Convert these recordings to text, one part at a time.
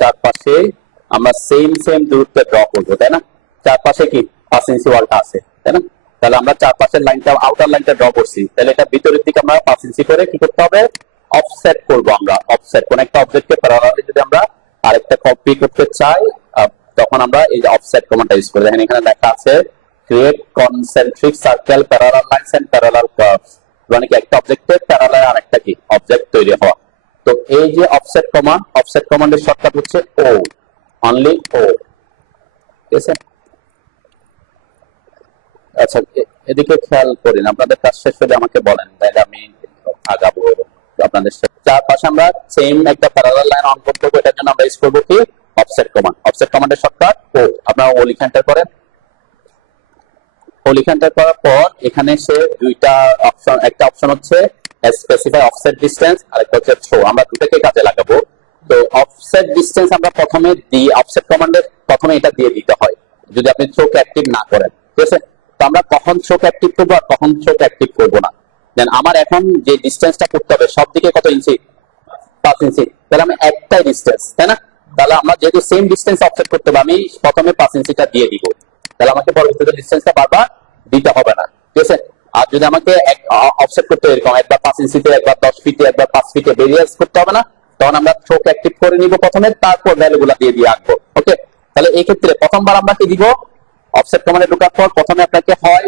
চারপাশে আমরা সেম দূরত্বে ড্র করবো, তাই না? চারপাশে কি 5 ইঞ্চি ওয়ালটা আছে, তাই না? তাহলে আমরা চারপাশের লাইনটা, আউটার লাইনটা ড্র করছি, তাহলে এটা ভিতরের দিকে আমরা 5 ইঞ্চি করে কি করতে হবে, অফসেট করব। আমরা অফসেট কোন একটা অবজেক্টকে প্যারালালি যদি আমরা আরেকটা কপি করতে চাই, তখন আমরা এই যে অফসেট কমান্ডটা ইউজ করি। দেখেন এখানে লেখা আছে create concentric circle parallel lines and parallel curves, মানে কি একটা অবজেক্টের প্যারালাল আরেকটা কি অবজেক্ট তৈরি হওয়া। তো এই যে অফসেট কমান্ডের শর্টকাট হচ্ছে ও, অনলি ও, ঠিক আছে? আচ্ছা, এদিকে খেয়াল করেন, আপনাদের কাজ শেষ হলে আমাকে বলেন, তাহলে আমি আগাবো আপনাদের সাথে। চারপাশে আমরা সেম একটা প্যারালাল লাইন অন করতে হবে, এটার জন্য আমরা ইউজ করবো কি অফসেট কমান্ড। অফসেট কমান্ডের শর্টকাট ও, আপনারা ও লিখে এন্টার করেন। ও লিখে এন্টার করার পর এখানে সে দুইটা অপশন, একটা অপশন হচ্ছে স্পেসিফাই অফসেট ডিসটেন্স, আর একটা হচ্ছে থ্রো। আমরা দুটোকে কাজে লাগাবো। তো অফসেট ডিসটেন্স আমরা প্রথমে দিই, অফসেট কমান্ডে প্রথমে এটা দিয়ে দিতে হয় যদি আপনি থ্রোকে অ্যাক্টিভ না করেন, ঠিক আছে? তো আমরা কখন থ্রোকে অ্যাক্টিভ করবো আর কখন থ্রোকে অ্যাক্টিভ করবো না, দেন আমার এখন যে ডিসটেন্সটা করতে হবে সব দিকে কত ইঞ্চি, 5 ইঞ্চি, তাহলে আমি একটাই ডিসটেন্স, তাই না? তাহলে আমরা যেহেতু সেম ডিসটেন্স অফসেট করতে হবে, আমি প্রথমে 5 ইঞ্চিটা দিয়ে দিব, তাহলে আমাকে পরবর্তীতে ডিসটেন্সটা বারবার দিতে হবে না, ঠিক আছে? আর যদি আমাকে অফসেট করতে এরকম একবার 5 ইঞ্চিতে, একবার 10 ফিটে, একবার 5 ফিটে ভেরিয়েন্স করতে হবে না, তখন আমরা থ্রোকে অ্যাক্টিভ করে নিব প্রথমে, তারপর ভ্যালুগুলো দিয়ে আঁকবো। ওকে, তাহলে এই ক্ষেত্রে প্রথমবার আমরা কি দিব, অফসেট কমান্ডে ঢোকার পর প্রথমে আপনাকে হয়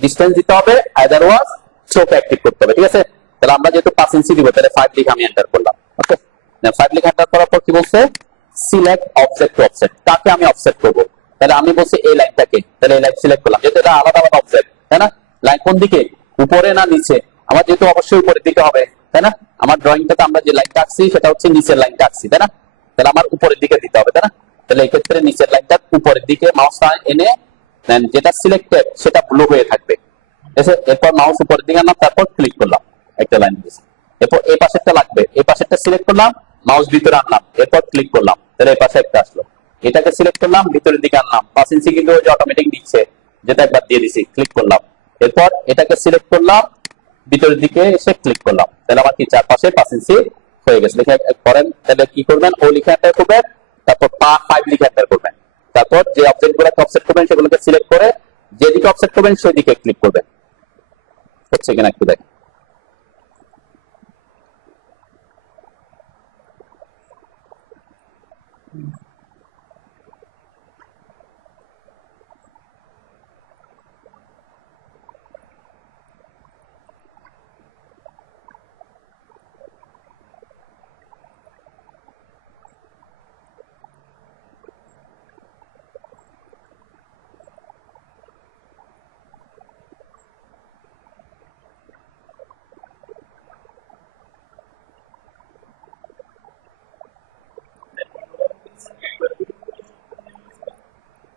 ডিসটেন্স দিতে হবে, আদারওয়াইজ থ্রোকে অ্যাক্টিভ করতে হবে, ঠিক আছে? তাহলে আমরা যেহেতু 5 ইঞ্চি দিব, তাহলে 5 লিখে আমি এন্টার করলাম। ওকে, 5 লিখে এন্টার করার পর কি বলছে, সিলেক্ট অবজেক্ট টু অফসেট, কাকে আমি অফসেট করব? তাহলে আমি বলছি এই লাইনটাকে, তাহলে এই লাইন সিলেক্ট করলাম, যেহেতু এটা আলাদা আলাদা অবজেক্ট, তাই না? লাইন কোন দিকে, উপরে না নিচে? আমার যেহেতু অবশ্যই উপরের দিকে হবে, তাই না? আমার ড্রয়িংটাতে আমরা যে লাইনটা আঁকছি সেটা হচ্ছে নিচের লাইনটা আঁকছি, তাই না? তাহলে আমার উপরের দিকে দিতে হবে, তাই না? তাহলে এই ক্ষেত্রে নিচের লাইনটা উপরের দিকে মাউসটা এনে দেন যেটা সিলেক্টেড সেটা ব্লু হয়ে থাকবে, ঠিক আছে? এরপর মাউস উপরের দিকে আনলাম, তারপর ক্লিক করলাম, একটা লাইন দিয়েছি। এরপর এই পাশেরটা লাগবে, এই পাশেরটা সিলেক্ট করলাম, মাউস ভিতরে আনলাম, এরপর ক্লিক করলাম, তাহলে এই পাশে একটা আসলো। এটাকে সিলেক্ট করলাম, ভিতরের দিকে আনলাম, 5 ইঞ্চি কিন্তু ওই যে অটোমেটিক নিচ্ছে, যেটা একবার দিয়ে দিছি, ক্লিক করলাম। এরপর এটাকে সিলেক্ট করলাম, ভিতরের দিকে এসে ক্লিক করলাম, তাহলে আমার কি চারপাশে 5 ইঞ্চি হয়ে গেছে। লিখে করেন, তাহলে কি করবেন, ও লিখে এন্টার করবেন, তারপর 5 লিখে এন্টার করবেন, তারপর যে অবজেক্ট গুলোকে অফসেট করবেন সেগুলোকে সিলেক্ট করে যেদিকে অফসেট করবেন সেদিকে ক্লিক করবেন। হচ্ছে কিনা একটু দেখেন।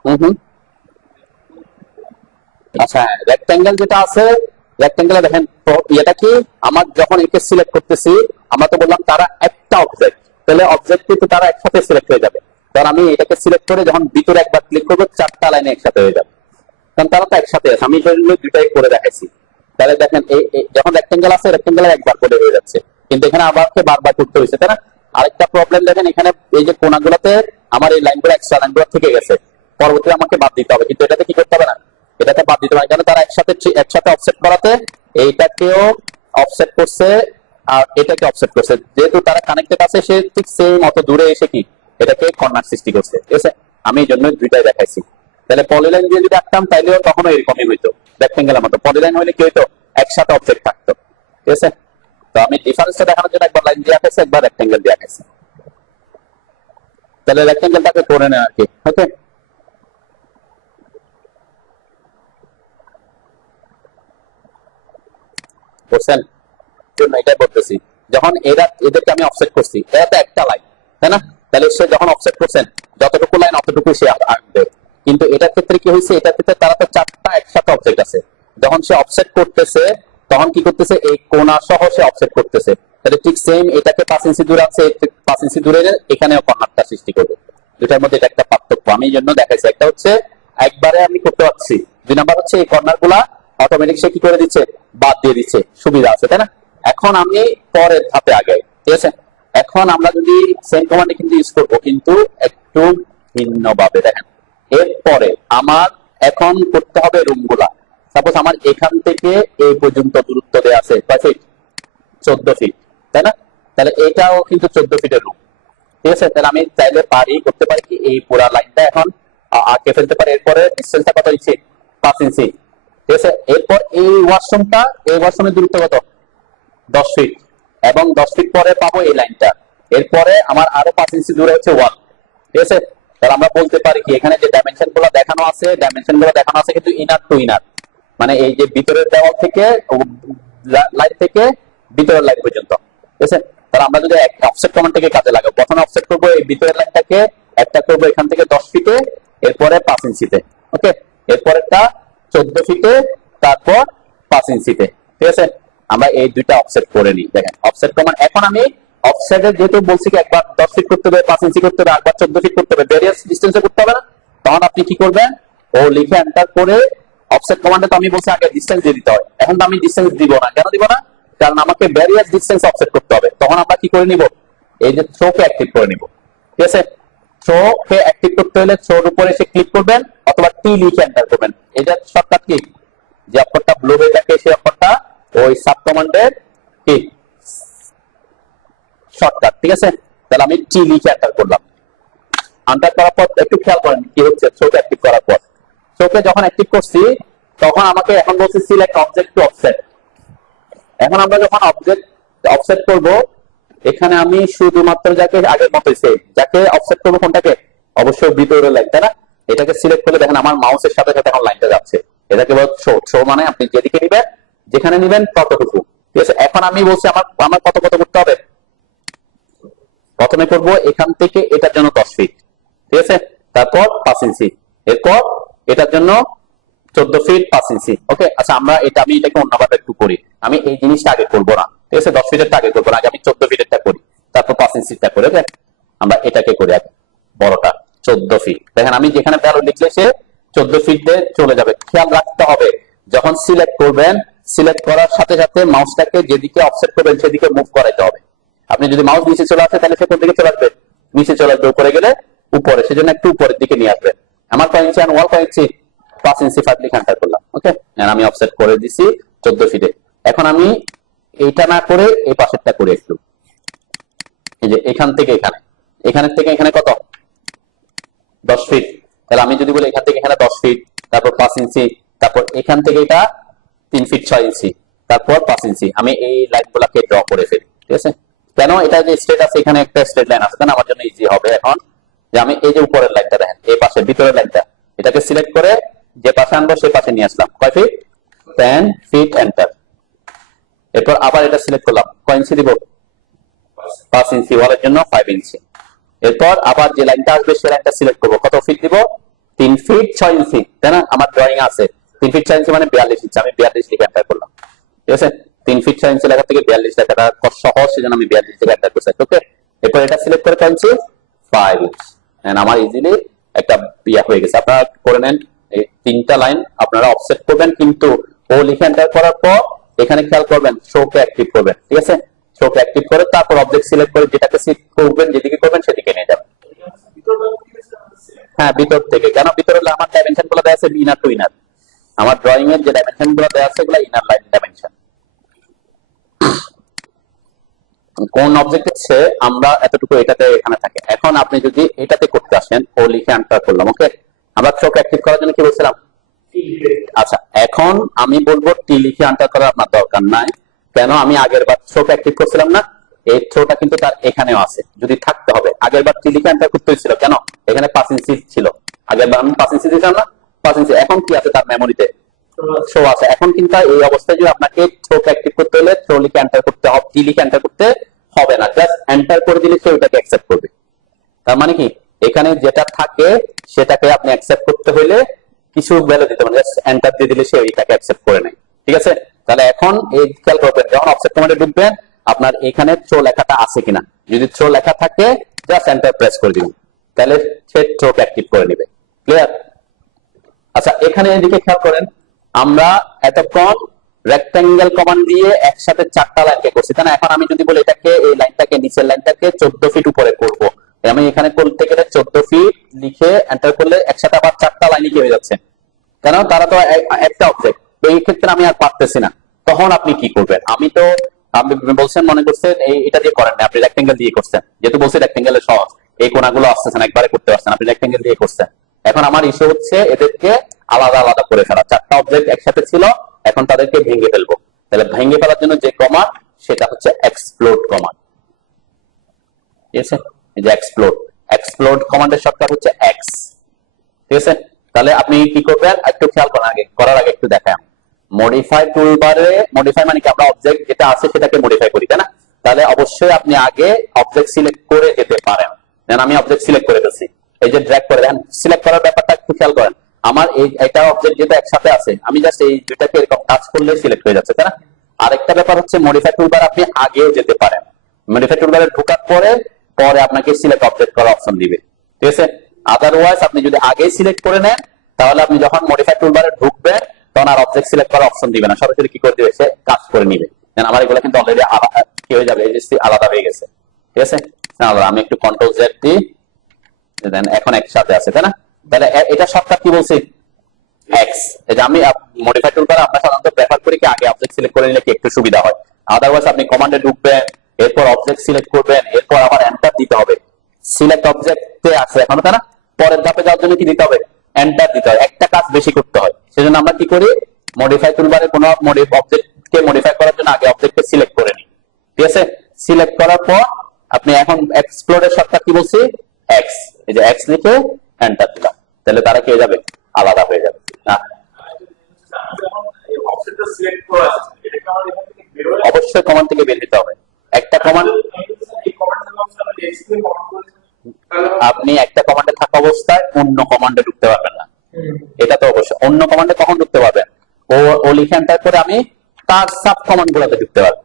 হুম, আচ্ছা, রেক্টেঙ্গেল যেটা আছে, রেক্টেঙ্গেলে দেখেন এটা কি, আমার যখন একে সিলেক্ট করতেছি, আমরা তো বললাম তারা একটা অবজেক্ট, তাহলে অবজেক্ট কিন্তু তারা একসাথে সিলেক্ট হয়ে যাবে। কারণ আমি এটাকে সিলেক্ট করে যখন ভিতরে একবার ক্লিক করবো, 4টা লাইনে একসাথে হয়ে যাবে, কারণ তারা তো একসাথে আছে। আমি দুইটাই করে দেখাইছি। তাহলে দেখেন যখন রেক্টেঙ্গেল আছে, রেক্টেঙ্গেল একবার করে হয়ে যাচ্ছে, কিন্তু এখানে আবার বারবার করতে হয়েছে, তাই না? আরেকটা প্রবলেম দেখেন, এখানে এই যে কোনাগুলোতে আমার এই লাইনগুলো, এক্সট্রা লাইনগুলো থেকে গেছে, পরবর্তীতে আমাকে বাদ দিতে হবে, কিন্তু এটাতে কি করতে হবে না, এটাতে বাদ দিতে হবে, কারণ তারা একসাথে অফসেট করাতে এইটাকেও অফসেট করছে আর এটাকে অফসেট করছে, যেহেতু তারা কানেক্টেড আছে, সে ঠিক সেম অত দূরে এসে কি এটাকে কর্নার সৃষ্টি করছে, ঠিক আছে? আমি এই জন্য দুইটাই দেখাইছি। তাহলে পলিলাইন দিয়ে যদি আঁকতাম তাইলেও তখনও এরকমই হইতো, রেক্টেঙ্গেলের মতো। পলিলাইন হইলে কি হইতো, একসাথে অবজেক্ট থাকতো, ঠিক আছে? তো আমি ডিফারেন্সটা দেখানোর জন্য একবার লাইন দিয়ে আঁকাইছি, একবার রেক্টেঙ্গেল দিয়ে আঁকাইছি। তাহলে রেক্টেঙ্গেলটাকে করে নেয় আর কি। ওকে, বুঝছেন? জন্য এটাই বলতেছি, যখন এদেরকে আমি অফসেট করছি, এরা তো একটা লাইন, তাই না? তাহলে সে যখন অফসেট করছেন, যতটুকু লাইন অতটুকু সে আঁকবে। কিন্তু এটার ক্ষেত্রে কি হয়েছে, এটার ক্ষেত্রে তারা তো 4টা একসাথে অবজেক্ট আছে, যখন সে অফসেট করতেছে তখন কি করতেছে, এই কোণা সহ সে অফসেট করতেছে। তাহলে ঠিক সেম এটাকে 5 ইঞ্চি দূরে আছে, 5 ইঞ্চি দূরে এখানেও কর্নারটা সৃষ্টি করবে। দুটার মধ্যে এটা একটা পার্থক্য, আমি এই জন্য দেখাইছি। একটা হচ্ছে একবারে আমি করতে পারছি, 2 নাম্বার হচ্ছে এই কর্নার গুলা অটোমেটিক সে কি করে দিচ্ছে, বাদ দিয়ে দিচ্ছে, সুবিধা আছে, তাই না? এখন আমি পরের ধাপে আগে, ঠিক আছে? এখন আমরা যদি সেম কমান্ডে কিন্তু ইউজ করবো, কিন্তু একটু ভিন্ন ভাবে। দেখেন, এরপরে আমার এখন করতে হবে রুমগুলা। সাপোজ আমার এখান থেকে এই পর্যন্ত দূরত্ব দেওয়া আছে কয় ফিট? 14 ফিট, তাই না? তাহলে এটাও কিন্তু 14 ফিটের রুম। ঠিক আছে, তাহলে আমি চাইলে করতে পারি কি এই পুরা লাইনটা এখন আঁকে ফেলতে পারি। এরপরে ডিসটেন্সটা কত ইঞ্চি? 5 ইঞ্চি। ঠিক আছে, এরপর এই ওয়াশরুমের দূরত্ব কত? 10 ফিট, এবং 10 ফিট পরে পাবো এই লাইনটা। এরপরে আমার আরো 5 ইঞ্চি দূরে হচ্ছে ওয়াল। ঠিক আছে, তাহলে আমরা বলতে পারি কি এখানে যে ডাইমেনশন গুলো দেখানো আছে কিন্তু ইনার টু ইনার, মানে এই যে ভিতরের দেওয়াল থেকে লাইন থেকে ভিতরের লাইন পর্যন্ত। ঠিক আছে, তাহলে আমরা যদি অফসেট কমান্ডটাকে কাজে লাগাবো, প্রথমে অফসেট করবো এই ভিতরের লাইনটাকে, একটা করবো এখান থেকে 10 ফিটে, এরপরে 5 ইঞ্চিতে। ওকে, এরপরেরটা 14 ফিটে, তারপর 5 ইঞ্চিতে। ঠিক আছে, আমরা এই দুইটা অফসেট করে নিই। দেখেন অফসেট কমান্ড, এখন আমি অফসেটের যেহেতু বলছি কি একবার 10 ফিট করতে হবে, 5 ইঞ্চি করতে হবে, একবার 14 ফিট করতে হবে, ভেরিয়াস ডিসটেন্সে করতে হবে না, তখন আপনি কি করবেন, ও লিখে এন্টার করে অফসেট কমান্ডে তো আমি বলছি আগে ডিসটেন্স দিয়ে দিতে হয়, এখন তো আমি ডিসটেন্স দিব না। কেন দিব না? কারণ আমাকে ভেরিয়াস ডিসটেন্স অফসেট করতে হবে। তখন আমরা কি করে নিব, এই যে থ্রোকে অ্যাক্টিভ করে নিব। ঠিক আছে, থ্রোকে অ্যাক্টিভ করতে হলে থ্রোর উপরে এসে ক্লিক করবেন, অথবা টি লিখে এন্টার করবেন। এটা শর্টকাট কি, যে অক্ষরটা ব্লু হয়ে থাকে সেই অক্ষরটা ওই সাব কমান্ডের কি শর্টকাট। ঠিক আছে, তাহলে আমি টি লিখে এন্টার করলাম। এন্টার করার পর একটু খেয়াল করেন কি হচ্ছে। থ্রোকে অ্যাক্টিভ করার পর, থ্রোকে যখন অ্যাক্টিভ করছি তখন আমাকে এখন বলছে সিলেক্ট অবজেক্ট টু অফসেট। এখন আমরা যখন অবজেক্ট অফসেট করব, এখানে আমি শুধুমাত্র যাকে আগের মতোই সেম, যাকে অফসেট করবো কোনটাকে, অবশ্যই ভিতরের লাইন, তাই না? এটাকে সিলেক্ট করলে দেখেন আমার মাউসের সাথে সাথে এখন লাইনটা যাচ্ছে। এটাকে বলে থ্রো। থ্রো মানে আপনি যেদিকে নিবেন, যেখানে নিবেন ততটুকু। ঠিক আছে, এখন আমি বলছি আমার আমার কত কত করতে হবে। প্রথমে করব এখান থেকে এটার জন্য 10 ফিট। ঠিক আছে, তারপর 5 ইঞ্চি, এরপর এটার জন্য 14 ফিট 5 ইঞ্চি। ওকে, আচ্ছা আমি এটাকে অন্যভাবে একটু করি। আমি এই জিনিসটা আগে করবো না। ঠিক আছে, 10 ফিটেরটা আগে করবো না, আগে আমি 14 ফিটেরটা করি, তারপর 5 ইঞ্চিটা করি। ওকে, আমরা এটাকে করি আগে, বড়টা 14 ফিট। দেখেন আমি যেখানে ভ্যালু লিখলে সে 14 ফিটে চলে যাবে। খেয়াল রাখতে হবে যখন সিলেক্ট করবেন, সিলেক্ট করার সাথে সাথে মাউসটাকে যেদিকে অফসেট করবেন সেদিকে মুভ করাইতে হবে। আপনি যদি মাউস নিচে চলে আসে তাহলে সে কোন দিকে চলে আসবে? নিচে চলে আসবে। উপরে গেলে উপরে, সেজন্য একটু উপরের দিকে নিয়ে আসবেন। আমার কয় ইঞ্চি ওয়াল কয় ইঞ্চি? 5 ইঞ্চি 5 লিখে এন্টার করলাম। ওকে, আমি অফসেট করে দিছি 14 ফিটে। এখন আমি এইটা না করে এই পাশেরটা করি একটু। এই যে এখান থেকে এখানে কত? 10 ফিট। তাহলে আমি যদি বলি এখান থেকে এখানে 10 ফিট, তারপর 5 ইঞ্চি, তারপর এখান থেকে এটা 3 ফিট 6 ইঞ্চি, তারপর 5 ইঞ্চি। আমি এই লাইনগুলোকে ড্র করে ফেলি। ঠিক আছে, কেন? এটা যে স্ট্রেট আছে, এখানে একটা স্ট্রেট লাইন আছে, আমার জন্য ইজি হবে এখন যে আমি এই যে উপরের লাইনটা দেখেন, এই পাশে ভিতরের লাইনটা, এটাকে সিলেক্ট করে যে পাশে আনবো সে পাশে নিয়ে আসলাম। কয় ফিট? 10 fit enter. এরপর আবার এটা সিলেক্ট করলাম, কয় ইঞ্চি দিব? 5 ইঞ্চি, ওয়ালের জন্য 5 ইঞ্চি। এরপর আবার যে লাইনটা আসবে সেই লাইনটা সিলেক্ট করবো, কত ফিট দিব? 3 ফিট 6 ইঞ্চি, তাই না? আমার ড্রয়িং আছে 3 ফিট 6 ইঞ্চি মানে 42 ইঞ্চি, আমি 42 লিখে এন্টার করলাম। ঠিক আছে, 3 ফিট 6 ইঞ্চি লেখা থেকে 42 লেখাটা সহজ, সেজন্য আমি 42 লিখে এন্টার করছি। ওকে, এরপর এটা সিলেক্ট করে কয় ইঞ্চি? 5 ইঞ্চি। আমার ইজিলি একটা ইয়া হয়ে গেছে। আপনারা করে নেন এই 3টা লাইন আপনারা অফসেট করবেন, কিন্তু ও লিখে এন্টার করার পর এখানে খেয়াল করবেন শোকে অ্যাক্টিভ করবেন। ঠিক আছে, শোকে অ্যাক্টিভ করে তারপর অবজেক্ট সিলেক্ট করে যেটাকে করবেন, যেদিকে করবেন সেদিকে নিয়ে যাবেন। হ্যাঁ, ভিতর থেকে। কেন ভিতরে? আমার ডাইমেনশন গুলো দেওয়া আছে ইনার টু ইনার। আমার ড্রয়িং এর যে ডাইমেনশন গুলো দেওয়া আছে এগুলো ইনার লাইন ডাইমেনশন। কোন অবজেক্টে আমরা এতটুকু এটাতে এখানে থাকে। এখন আপনি যদি এটাতে করতে আসেন, ও লিখে এন্টার করলাম। ওকে, আমরা শোক অ্যাক্টিভ করার জন্য কি বলছিলাম? আচ্ছা, এখন আমি বলবো টি লিখে এন্টার করার আপনার দরকার নাই। কেন? আমি আগের বার শোক অ্যাক্টিভ করছিলাম না, এই থ্রোটা কিন্তু তার এখানেও আছে, যদি থাকতে হবে। আগের বার টি লিখে এন্টার করতে হয়েছিল, কেন? এখানে 5 ইঞ্চি ছিল। আগের বার আমি 5 ইঞ্চি দিয়েছিলাম না, 5 ইঞ্চি। এখন কি আছে তার মেমোরিতে? শো আছে। এখন কিন্তু এই অবস্থায় যদি আপনাকে থ্রোকে অ্যাক্টিভ করতে হলে থ্রো লিখে এন্টার করতে হবে, টি লিখে এন্টার করতে হবে না, জাস্ট এন্টার করে দিলে সে ওটাকে অ্যাকসেপ্ট করবে। তার মানে কি, এখানে যেটা থাকে সেটাকে আপনি অ্যাকসেপ্ট করতে হলে কিছু ভ্যালু দিতে হবে, জাস্ট এন্টার দিয়ে দিলে সে ওইটাকে অ্যাকসেপ্ট করে নেয়। ঠিক আছে, তাহলে এখন এই খেয়াল করবেন যখন অফসেট কমান্ডে ঢুকবেন আপনার এখানে থ্রো লেখাটা আছে কিনা। যদি থ্রো লেখা থাকে জাস্ট এন্টার প্রেস করে দিবেন, তাহলে সে থ্রোকে অ্যাক্টিভ করে নেবে। ক্লিয়ার? আচ্ছা, এখানে এদিকে খেয়াল করেন, আমরা এতক্ষণ রেক্টেঙ্গেল কমান্ড দিয়ে একসাথে 4টা লাইনকে করছি, তাই না? এখন আমি যদি বলি এটাকে, এই লাইনটাকে, নিচের লাইনটাকে 14 ফিট উপরে করব, আমি এখানে করতে গেলে 14 ফিট লিখে এন্টার করলে একসাথে আবার 4টা লাইনই কি হয়ে যাচ্ছে, কেন? তারা তো একটা অবজেক্ট। এই ক্ষেত্রে আমি আর পারতেছি না, তখন আপনি কি করবেন? আপনি বলছেন, মনে করছেন এটা দিয়ে করেন না, আপনি রেক্টেঙ্গেল দিয়ে করছেন, যেহেতু বলছি রেক্টেঙ্গেলের সহজ, এই কোণাগুলো আসতেছে না, একবারে করতে পারছেন, আপনি রেক্টেঙ্গেল দিয়ে করছেন। এখন আমার ইস্যু হচ্ছে এদেরকে আলাদা আলাদা করে ফেলা। 4টা অবজেক্ট একসাথে ছিল, এখন তাদেরকে ভেঙে ফেলবো। তাহলে ভেঙে ফেলার জন্য যে কমান্ড, সেটা হচ্ছে এক্সপ্লোড কমান্ড। ঠিক আছে, এই যে এক্সপ্লোড কমান্ডের শর্টকাট হচ্ছে এক্স। ঠিক আছে, তাহলে আপনি কি করবেন একটু খেয়াল করার আগে একটু দেখান। মডিফাই টুলবারে, মডিফাই মানে কি, আমরা অবজেক্ট যেটা আছে সেটাকে মডিফাই করি, তাই না? তাহলে অবশ্যই আপনি আগে অবজেক্ট সিলেক্ট করে যেতে পারেন। দেন আমি অবজেক্ট সিলেক্ট করে দিচ্ছি, এই যে ড্র্যাগ করে দেন। সিলেক্ট করার ব্যাপারটা একটু খেয়াল করেন। আমার এটা অবজেক্ট যেটা একসাথে আছে, আমি জাস্ট এই দুটাকে এরকম টাচ করলে সিলেক্ট হয়ে যাচ্ছে, তাই না? আরেকটা ব্যাপার হচ্ছে মডিফাই টুলবার আপনি আগেও যেতে পারেন। মডিফাই টুলবারে ঢোকার পরে আপনাকে সিলেক্ট অবজেক্ট করার অপশন দিবে। ঠিক আছে, আদারওয়াইজ আপনি যদি আগেই সিলেক্ট করে নেন, তাহলে আপনি যখন মডিফাই টুলবারে ঢুকবেন তখন আর অবজেক্ট সিলেক্ট করার অপশন দিবে না, সরাসরি কি করে দিবে, সে কাজ করে নিবে। আমার এগুলো কিন্তু অলরেডি কি হয়ে যাবে, আলাদা হয়ে গেছে। ঠিক আছে, আমি একটু কন্ট্রোল জেড দিই, দেন এখন একসাথে আছে, তাই না? তাহলে এটা শর্টকাট কি বলছি, এক্স। এটা আমি মডিফাই টুলবার আমরা সাধারণত প্রেফার করি কি আগে অবজেক্ট সিলেক্ট করে নিলে কি একটু সুবিধা হয়। আদারওয়াইজ আপনি কমান্ডে ঢুকবেন, এরপর অবজেক্ট সিলেক্ট করবেন, এরপর আবার এন্টার দিতে হবে। সিলেক্ট অবজেক্টে আছে এখন, তাই না? পরের ধাপে যাওয়ার জন্য কি দিতে হবে, এন্টার দিতে হয়। একটা কাজ বেশি করতে হয়, সেজন্য আমরা কি করি, মডিফাই টুলবারে কোনো অবজেক্টকে মডিফাই করার জন্য আগে অবজেক্টকে সিলেক্ট করে নিই। ঠিক আছে, সিলেক্ট করার পর আপনি এখন এক্সপ্লোরের শর্টকাট কি বলছি, এক্স। এই যে এক্স লিখে এন্টার দিলাম, তাহলে তারা কি হয়ে যাবে, আলাদা হয়ে যাবে। অবশ্যই কমান্ড থেকে বের হতে হবে। একটা কমান্ড, আপনি একটা কমান্ডে থাকা অবস্থায় অন্য কমান্ডে ঢুকতে পারবেন না, এটা তো অবশ্যই। অন্য কমান্ডে কখন ঢুকতে পারবেন, ও লিখে এন্টার করে আমি তার সাব কমান্ড গুলোতে ঢুকতে পারবো।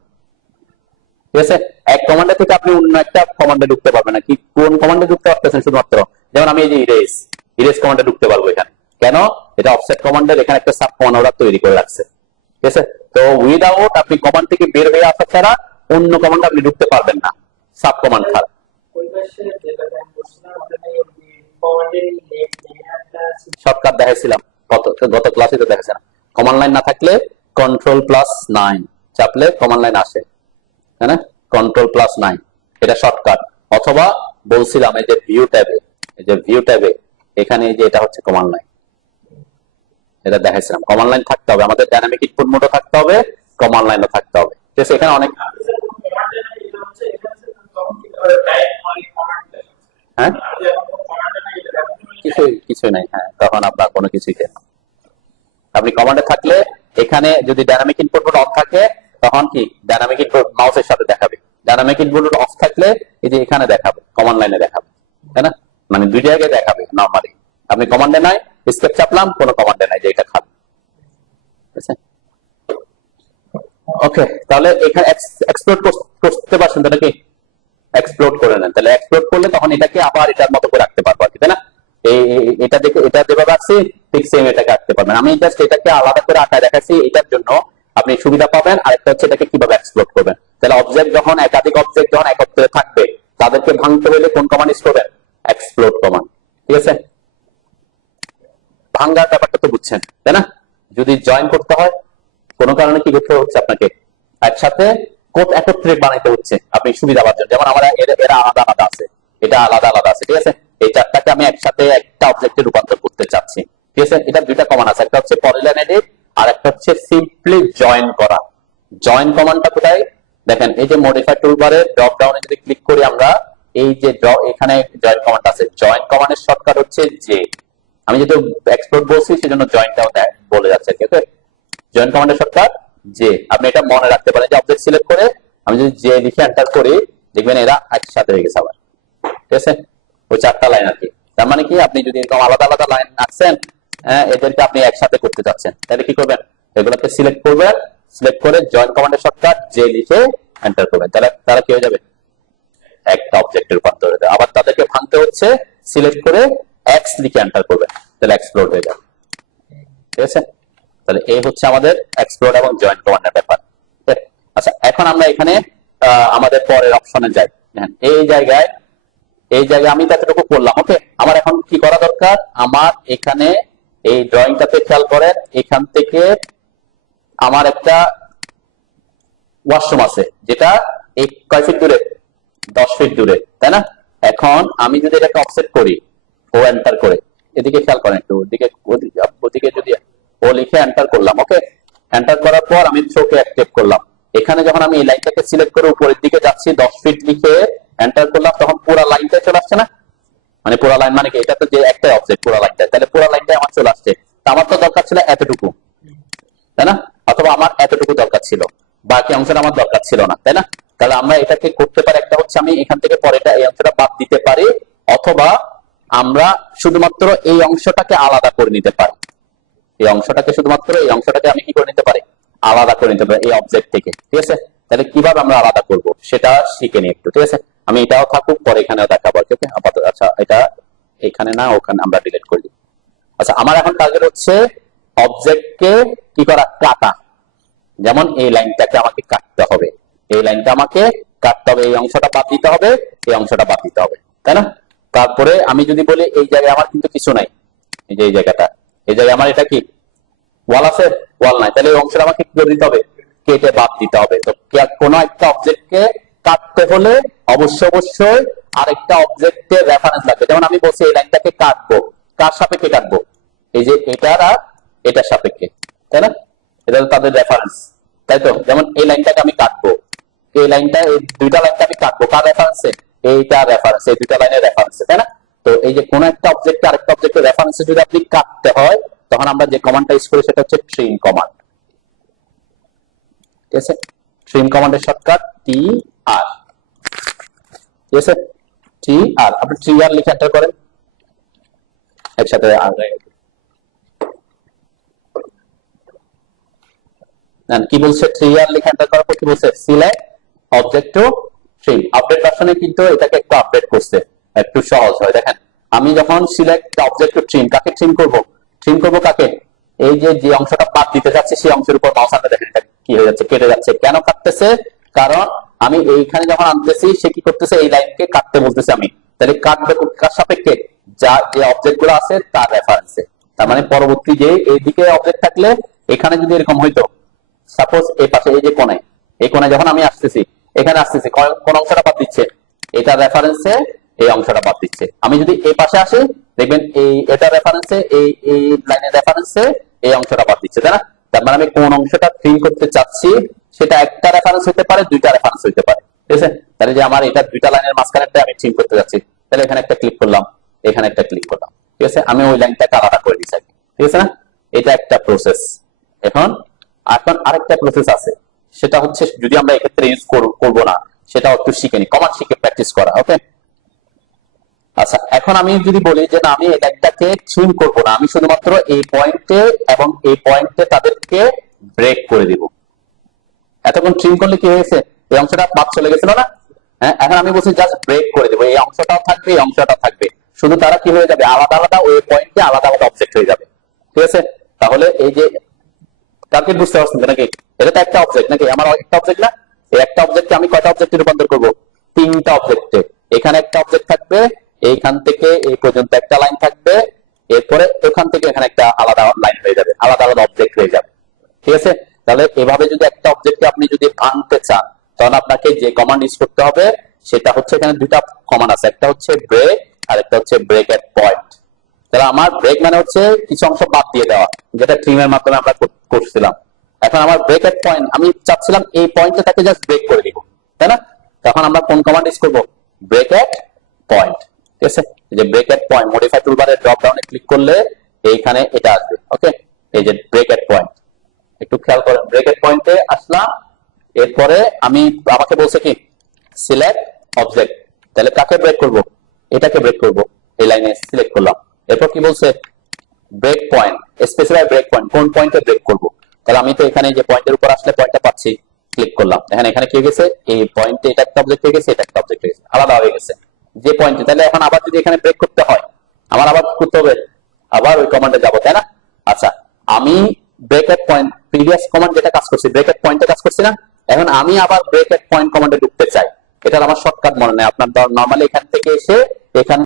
ঠিক আছে, এক কমান্ডে থেকে আপনি অন্য একটা কমান্ডে ঢুকতে পারবেন না। কি কোন কমান্ডে ঢুকতে পারতেছেন, শুধুমাত্র যেমন আমি এই যে ইরেজ কমান্ডে ঢুকতে পারবো এখানে, কেন? এটা অফসেট কমান্ডের এখানে একটা সাব কমান্ড ওরা তৈরি করে রাখছে। ঠিক আছে, তো উইদাউট আপনি কমান্ড থেকে বের হয়ে আসা ছাড়া অন্য কমান্ডে আপনি ঢুকতে পারবেন না, সাব কমান্ড ছাড়া। শর্টকাট দেখাইছিলাম গত ক্লাসে, তো দেখাচ্ছিলাম কমান্ড লাইন না থাকলে Ctrl+9 চাপলে কমান্ড লাইন আসে, তাই না? Ctrl+9 এটা শর্টকাট। অথবা বলছিলাম এই যে ভিউ ট্যাবে, এখানে এই যে এটা হচ্ছে কমান্ড লাইন, এটা দেখাইছিলাম। কমান্ড লাইন থাকতে হবে, আমাদের ডাইনামিক ইনপুট মোডও থাকতে হবে, কমান্ড লাইনও থাকতে হবে। ঠিক আছে, এখানে অনেক হ্যাঁ কিছুই নাই, হ্যাঁ তখন আপনার কোনো কিছুই কেন। আপনি কমান্ডে থাকলে এখানে যদি ডাইনামিক ইনপুট মোড অন থাকে তখন কি ডাইনামিক ইনপুট মাউসের সাথে দেখাবে, ডাইনামিক ইনপুট মোড অফ থাকলে এই যে এখানে দেখাবে, কমান্ড লাইনে দেখাবে, তাই না? মানে দুই জায়গায় দেখাবে নরমালি। আপনি কমান্ডে নাই, এসকেপ চাপলাম, কোনো কমান্ডে নাই যে এটা খাবে। ওকে, তাহলে এখানে এক্সপ্লোর করতে পারছেন তো নাকি, এক্সপ্লোর করে নেন। তাহলে এক্সপ্লোর করলে তখন এটাকে আবার এটার মতো করে রাখতে পারবো, তাই না? এটা দেখে এটা যেভাবে রাখছি ঠিক সেম এটাকে রাখতে পারবেন। আমি জাস্ট এটাকে আলাদা করে আঁকায় দেখাচ্ছি, এটার জন্য আপনি সুবিধা পাবেন। আরেকটা হচ্ছে এটাকে কিভাবে এক্সপ্লোর করবেন। তাহলে অবজেক্ট যখন একাধিক অবজেক্ট যখন একত্রে থাকবে, তাদেরকে ভাঙতে হলে কোন কমান্ড ইউজ করবেন, এক্সপ্লোর কমান্ড। ঠিক আছে, ভাঙ্গার ব্যাপারটা তো বুঝছেন, তাই না? যদি জয়েন করতে হয় কোনো কারণে কি করতে হচ্ছে, আপনাকে একসাথে কোড একত্রে বানাইতে হচ্ছে আপনি সুবিধা পাওয়ার জন্য। যেমন আমার এরা আলাদা আলাদা আছে, এটা আলাদা আলাদা আছে। ঠিক আছে, এই চারটাকে আমি একসাথে একটা অবজেক্টে রূপান্তর করতে চাচ্ছি। ঠিক আছে, এটা দুইটা কমান্ড আছে, একটা হচ্ছে পলিলাইন এডিট আর একটা হচ্ছে সিম্পলি জয়েন করা। জয়েন কমান্ডটা কোথায় দেখেন, এই যে মডিফাই টুলবারে ড্রপ ডাউনে যদি ক্লিক করি আমরা, এই যে এখানে জয়েন কমান্ড আছে। জয়েন কমান্ডের শর্টকাট হচ্ছে জে। আমি যেহেতু এক্সপ্লোর বলছি সেজন্য জয়েনটাও বলে যাচ্ছে। ঠিক আছে, জয়েন কমান্ডের শর্টকাট জে। আপনি এটা মনে রাখতে পারেন যে অবজেক্ট সিলেক্ট করে আমি যদি জে লিখে এন্টার করি, দেখবেন এরা একসাথে হয়ে গেছে আবার। ঠিক আছে, ওই চারটা লাইন আর কি। তার মানে কি আপনি যদি এরকম আলাদা আলাদা লাইন আঁকছেন, এদেরকে আপনি একসাথে করতে চাচ্ছেন, তাহলে কি করবেন, এগুলোকে সিলেক্ট করবেন, সিলেক্ট করে জয়েন কমান্ডের শর্টকাট জে লিখে এন্টার করবেন। তাহলে তারা কি হয়ে যাবে, একটা অবজেক্টে রূপান্তর হয়ে যাবে। আবার তাদেরকে ভাঙতে হচ্ছে, সিলেক্ট করে এক্স লিখে এন্টার করবেন, তাহলে এক্সপ্লোর হয়ে যাবে। ঠিক আছে, তাহলে এই হচ্ছে আমাদের এক্সপ্লোর এবং জয়েন কমান্ডের ব্যাপার। আচ্ছা, এখন আমরা এখানে আমাদের পরের অপশনে যাই। এই জায়গায় আমি এতটুকু করলাম। ওকে, আমার এখন কি করা দরকার? আমার এখানে এই ড্রয়িংটাতে খেয়াল করেন, এখান থেকে আমার একটা ওয়াশরুম আছে, যেটা এই কয় ফিট দূরে? 10 ফিট দূরে, তাই না? এখন আমি যদি এটাকে অফসেট করি, ও এন্টার করে, এদিকে খেয়াল করেন একটু, ওদিকে যদি ও লিখে এন্টার করলাম। ওকে, এন্টার করার পর আমি থ্রোকে অ্যাক্টিভ করলাম। এখানে যখন আমি এই লাইনটাকে সিলেক্ট করে উপরের দিকে যাচ্ছি, 10 ফিট লিখে এন্টার করলাম, তখন পুরো লাইনটা চলে আসছে না? মানে পুরো লাইন মানে কি? এটা তো যে একটা অবজেক্ট, পুরো লাইনটা, তাহলে পুরো লাইনটা আমার চলে আসছে। তো আমার তো দরকার ছিল এতটুকু, তাই না? অথবা আমার এতটুকু দরকার ছিল, বাকি অংশটা আমার দরকার ছিল না, তাই না? তাহলে আমরা এটাকে করতে পারি, একটা হচ্ছে আমি এখান থেকে পরেটা এই অংশটা বাদ দিতে পারি, অথবা আমরা শুধুমাত্র এই অংশটাকে আলাদা করে নিতে পারি। এই অংশটাকে শুধুমাত্র এই অংশটাকে আমি কি করে নিতে পারি? আলাদা করে নিতে পারি এই অবজেক্ট থেকে। ঠিক আছে, তাহলে কিভাবে আমরা আলাদা করব সেটা শিখে নিই একটু। ঠিক আছে, আমি এটাও থাকুক, পরে এখানেও দেখাবো। ওকে, আপাতত আচ্ছা এটা এখানে না, ওখানে আমরা ডিলিট করে দিই। আচ্ছা, আমার এখন টার্গেট হচ্ছে অবজেক্টকে কি করা? কাটা। যেমন এই লাইনটাকে আমাকে কাটতে হবে, এই লাইনটা আমাকে কাটতে হবে, এই অংশটা বাদ দিতে হবে, এই অংশটা বাদ দিতে হবে, তাই না? তারপরে আমি যদি বলি এই জায়গায় আমার কিন্তু কিছু নাই, এই যে এই জায়গাটা, এই জায়গায় আমার এটা কি ওয়াল আছে? ওয়াল নাই, তাহলে এই অংশটা আমাকে কি করে দিতে হবে? কেটে বাদ দিতে হবে। তো কোন একটা অবজেক্টকে কাটতে হলে অবশ্যই আরেকটা অবজেক্টের রেফারেন্স লাগবে। যেমন আমি বলছি এই লাইনটাকে কাটবো, কার সাপেক্ষে কাটবো? এই যে এটার আর এটার সাপেক্ষে, তাই না? এটা তো তাদের রেফারেন্স, তাই তো? যেমন এই লাইনটাকে আমি কাটবো, এই লাইনটা, এই দুইটা লাইনটা আমি কাটবো কার রেফারেন্সে? এইটা রেফারেন্স, এই দুইটা লাইনের রেফারেন্সে, তাই না? তো এই যে কোন একটা অবজেক্ট আরেকটা অবজেক্টের রেফারেন্সে যদি আপনি কাটতে হয়, তখন আমরা যে কমান্ডটা ইউজ করি সেটা হচ্ছে ট্রিম কমান্ড। ঠিক আছে, ট্রিম কমান্ডের শর্টকাট টি আর। ঠিক আছে, টি আর, আপনি টি আর লিখে এন্টার করেন একসাথে। কি বলছে? থ্রি আর লিখে এন্টার করার পর কি বলছে? Select object to trim. Update ভার্সনে কিন্তু এটাকে একটু আপডেট করছে, একটু সহজ হয়। দেখেন, আমি যখন সিলেক্ট অবজেক্ট টু ট্রিম, কাকে ট্রিম করব? ট্রিম করব কাকে? এই যে যে অংশটা বাদ দিতে যাচ্ছে সেই অংশের উপর মাউস আনতে, দেখেন এটা কি হয়ে যাচ্ছে, কেটে যাচ্ছে। কেন কাটতেছে? কারণ আমি এইখানে যখন আনতেছি সে কি করতেছে? এই লাইনকে কাটতে বলতেছে আমি। তাহলে কাটবে কার সাপেক্ষে? যা যে অবজেক্ট গুলো আছে তার রেফারেন্সে। তার মানে পরবর্তী যে এইদিকে অবজেক্ট থাকলে, এখানে যদি এরকম হইতো, সাপোজ এই পাশে এই যে কোণে, এই কোণে যখন আমি আসতেছি, এখানে আসতেছি, কোন অংশটা বাদ দিচ্ছে? এটা রেফারেন্সে এই অংশটা বাদ দিচ্ছে। আমি যদি এই পাশে আসি, দেখবেন এই এটা রেফারেন্সে, এই লাইনের রেফারেন্সে এই অংশটা বাদ দিচ্ছে, তাই না? তার মানে আমি কোন অংশটা ট্রিম করতে চাচ্ছি সেটা একটা রেফারেন্স হইতে পারে, দুইটা রেফারেন্স হইতে পারে। ঠিক আছে, তাহলে যে আমার এটা দুইটা লাইনের মাঝখানেটা আমি ট্রিম করতে যাচ্ছি, তাহলে এখানে একটা ক্লিক করলাম, এখানে একটা ক্লিক করলাম। ঠিক আছে, আমি ওই লাইনটাকে আলাদা করে দিচ্ছি। ঠিক আছে না? এটা একটা প্রসেস। এখন আরেকটা প্রসেস আছে, সেটা হচ্ছে যদি আমরা এক্ষেত্রে ইউজ করবো না, সেটা একটু শিখে নি, কমান্ড শিখে প্র্যাকটিস করা। ওকে, আচ্ছা, এখন আমি যদি বলি যে না, আমি একটাকে ট্রিম করবো না, আমি শুধুমাত্র এই পয়েন্টে এবং এই পয়েন্টে তাদেরকে ব্রেক করে দিব। এতক্ষণ ট্রিম করলে কি হয়েছে? এই অংশটা বাদ চলে গেছিল না? হ্যাঁ, এখন আমি বলছি জাস্ট ব্রেক করে দেবো, এই অংশটাও থাকবে, এই অংশটা থাকবে, শুধু তারা কি হয়ে যাবে? আলাদা আলাদা ওই পয়েন্টে আলাদা আলাদা অবজেক্ট হয়ে যাবে। ঠিক আছে, তাহলে এই যে টার্গেট বুঝতে পারছেন নাকি? এটা তো একটা অবজেক্ট নাকি? আমার একটা অবজেক্ট না? এই একটা অবজেক্টকে আমি কয়টা অবজেক্টে রূপান্তর করব? তিনটা অবজেক্টে। এখানে একটা অবজেক্ট থাকবে, এইখান থেকে এই পর্যন্ত একটা লাইন থাকবে, এরপরে ওখান থেকে এখানে একটা আলাদা লাইন হয়ে যাবে, আলাদা আলাদা অবজেক্ট হয়ে যাবে। ঠিক আছে, তাহলে এভাবে যদি একটা অবজেক্টকে আপনি যদি আনতে চান, তখন আপনাকে যে কমান্ড ইউজ করতে হবে সেটা হচ্ছে, এখানে দুটা কমান্ড আছে, একটা হচ্ছে ব্রেক আর একটা হচ্ছে ব্রেক এট পয়েন্ট। তাহলে আমার ব্রেক মানে হচ্ছে কিছু অংশ বাদ দিয়ে দেওয়া, যেটা ট্রিমের মাধ্যমে আমরা করছিলাম। এখন আমার ব্রেক এট পয়েন্ট, আমি চাচ্ছিলাম এই পয়েন্টে তাকে জাস্ট ব্রেক করে দিব, তাই না? তখন আমরা কোন কমান্ড ইউজ করব? ব্রেক এট পয়েন্ট। ঠিক আছে, এই যে ব্রেক এট পয়েন্ট, মডিফাই টুলবারের ড্রপ ডাউনে ক্লিক করলে এইখানে এটা আসবে। ওকে, এই যে ব্রেক এট পয়েন্ট, একটু খেয়াল করেন, ব্রেক এট পয়েন্টে আসলাম। এরপরে আমাকে বলছে কি? Select object. তাহলে কাকে ব্রেক করব? এটাকে ব্রেক করব, এই লাইনে সিলেক্ট করলাম। এরপর কি বলছে? Break point, specify break point, কোন পয়েন্টে ব্রেক করব? তাহলে আমি তো এখানে যে পয়েন্টের উপর আসলে পয়েন্টটা পাচ্ছি, ক্লিক করলাম, এখানে কি হয়ে গেছে? এই পয়েন্টে এটা একটা অবজেক্ট হয়ে গেছে, এটা একটা অবজেক্ট হয়ে গেছে, আলাদা হয়ে গেছে যে পয়েন্টে। তাহলে এখন আবার যদি এখানে ব্রেক করতে হয়, আমার আবার কি করতে হবে? আবার ওই কমান্ডে যাব, তাই না? আচ্ছা, আমি ব্রেকেট পয়েন্ট প্রিভিয়াস কমান্ড যেটা কাজ করছে ব্রেকেট পয়েন্টে কাজ করছে না, এখন আমি আবার ব্রেকেট পয়েন্ট কমান্ডে ঢুকতে চাই, এটার আমার শর্টকাট মনে নেই। আপনার নরমালি এখান থেকে এসে এখান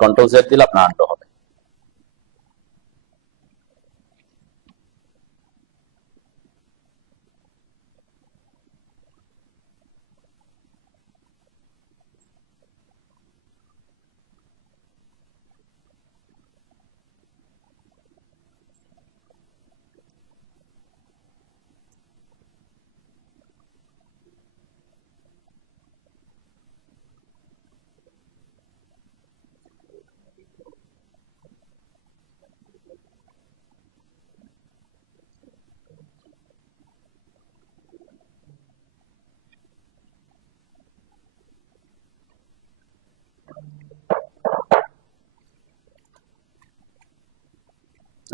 কন্ট্রোল জেড দিলে আপনার আনডু হবে।